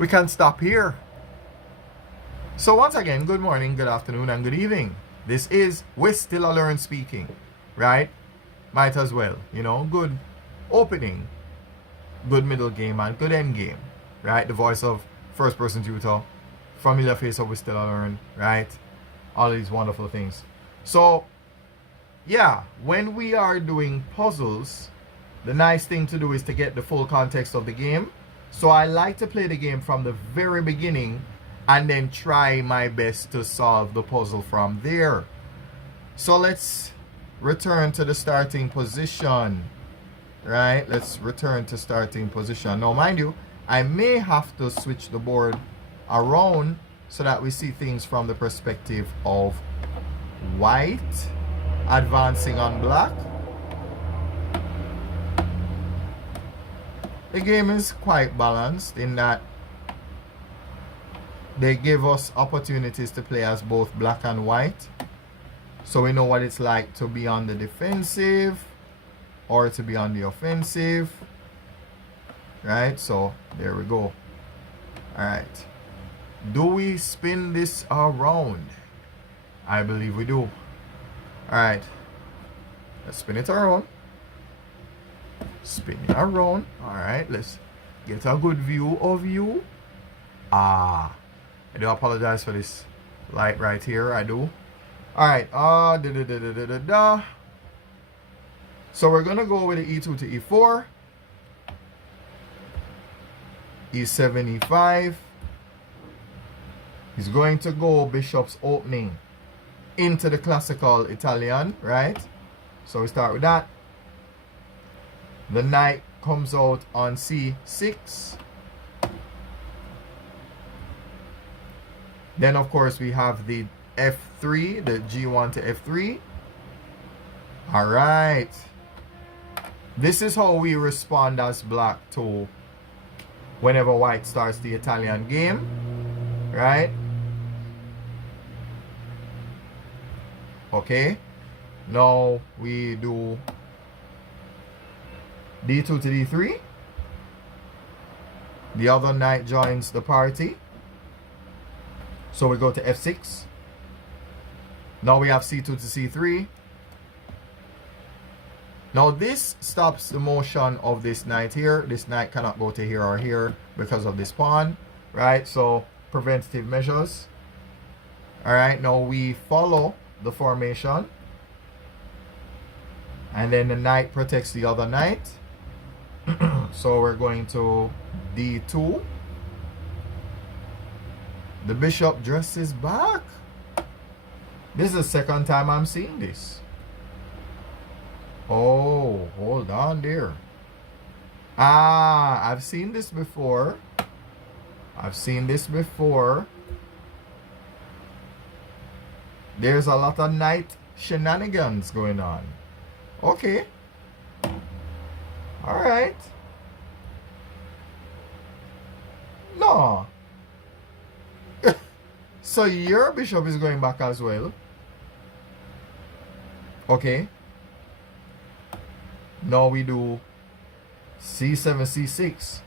we can stop here. So once again, good morning, good afternoon, and good evening. This is WiStillaLearn speaking, right? Might as well, good opening, good middle game, and good end game, right? The voice of first person tutor, familiar face of WiStillaLearn, right? All these wonderful things. So yeah, when we are doing puzzles, the nice thing to do is to get the full context of the game. So I like to play the game from the very beginning and then try my best to solve the puzzle from there. So let's return to the starting position, right? Let's return to starting position. Now, mind you, I may have to switch the board around so that we see things from the perspective of white advancing on black. The game is quite balanced in that they give us opportunities to play as both black and white. So we know what it's like to be on the defensive or to be on the offensive. Right? So there we go. Alright. Do we spin this around? I believe we do. Alright. Let's spin it around. Spin it around. Alright, let's get a good view of you. I do apologize for this light right here. I do. Alright. So we're gonna go with the E2 to E4. E7, E5. He's going to go bishop's opening into the classical Italian, right? So we start with that. The knight comes out on C6. Then, of course, we have the F3, the G1 to F3. All right. This is how we respond as black to whenever white starts the Italian game, right? Okay. Now we do D2 to D3. The other knight joins the party. So we go to F6. Now we have C2 to C3. Now this stops the motion of this knight here. This knight cannot go to here or here because of this pawn, right? So preventative measures. All right, now we follow the formation. And then the knight protects the other knight. So we're going to D2. The bishop dresses back. This is the second time I'm seeing this. Oh, hold on there. I've seen this before. I've seen this before. There's a lot of knight shenanigans going on. Okay. All right. No. So your bishop is going back as well. Okay. Now we do C7, C6.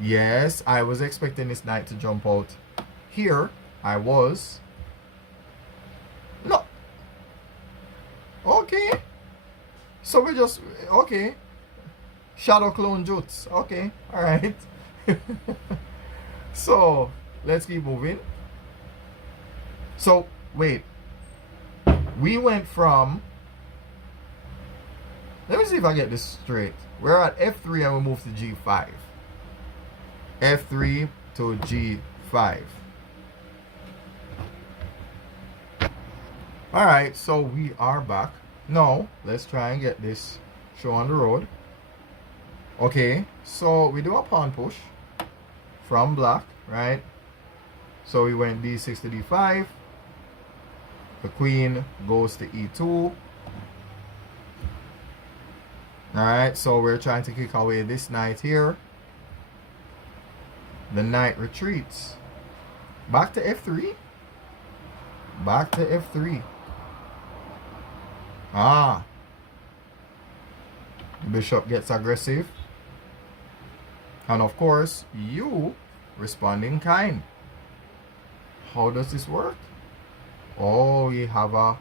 Yes, I was expecting this knight to jump out here. I was. No. Okay. So we just, okay. Shadow clone jutsu. Okay. All right. So let's keep moving. So wait. We went from, let me see if I get this straight. We're at F3 and we move to G5. F3 to G5. Alright, so we are back. Now, let's try and get this show on the road. Okay, so we do a pawn push from black, right? So we went D6 to D5. The queen goes to E2. Alright, so we're trying to kick away this knight here. The knight retreats. Back to F3. Back to F3. The bishop gets aggressive. And of course, you respond in kind. How does this work? Oh, we have a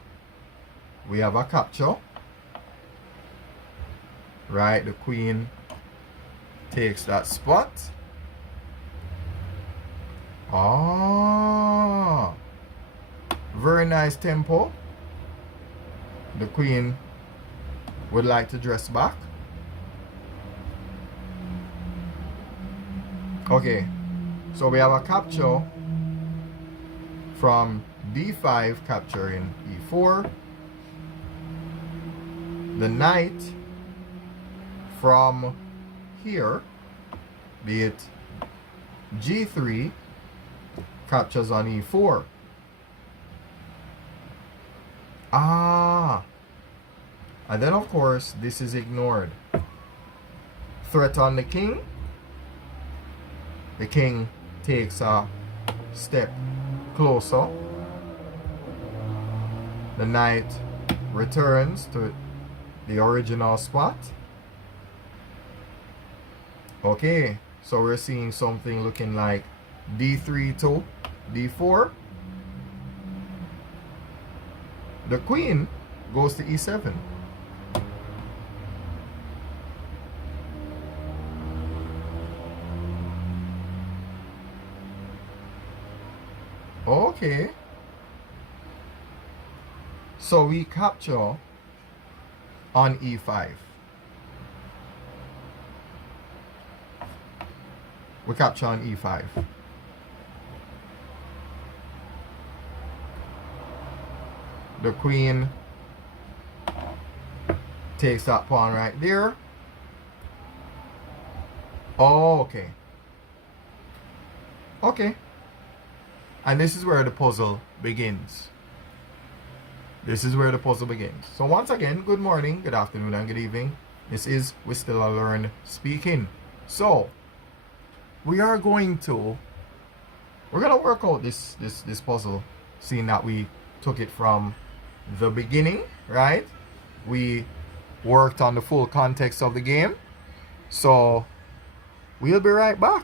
capture. Right, the queen takes that spot. Ah, very nice tempo. The queen would like to dress back. Okay, so we have a capture from d5 capturing e4. The knight from here, be it g3, captures on e4. Ah, and then of course this is ignored. Threat on the king. The king takes a step closer. The knight returns to the original spot. Okay, so we're seeing something looking like d3 to d4. The queen goes to e7. Okay. So we capture on e5. We capture on e5. The queen takes that pawn right there. Oh, okay. Okay. And this is where the puzzle begins. This is where the puzzle begins. So once again, good morning, good afternoon, and good evening. This is WiStillaLearn speaking. So we're gonna work out this puzzle, seeing that we took it from the beginning, right? We worked on the full context of the game. So we'll be right back.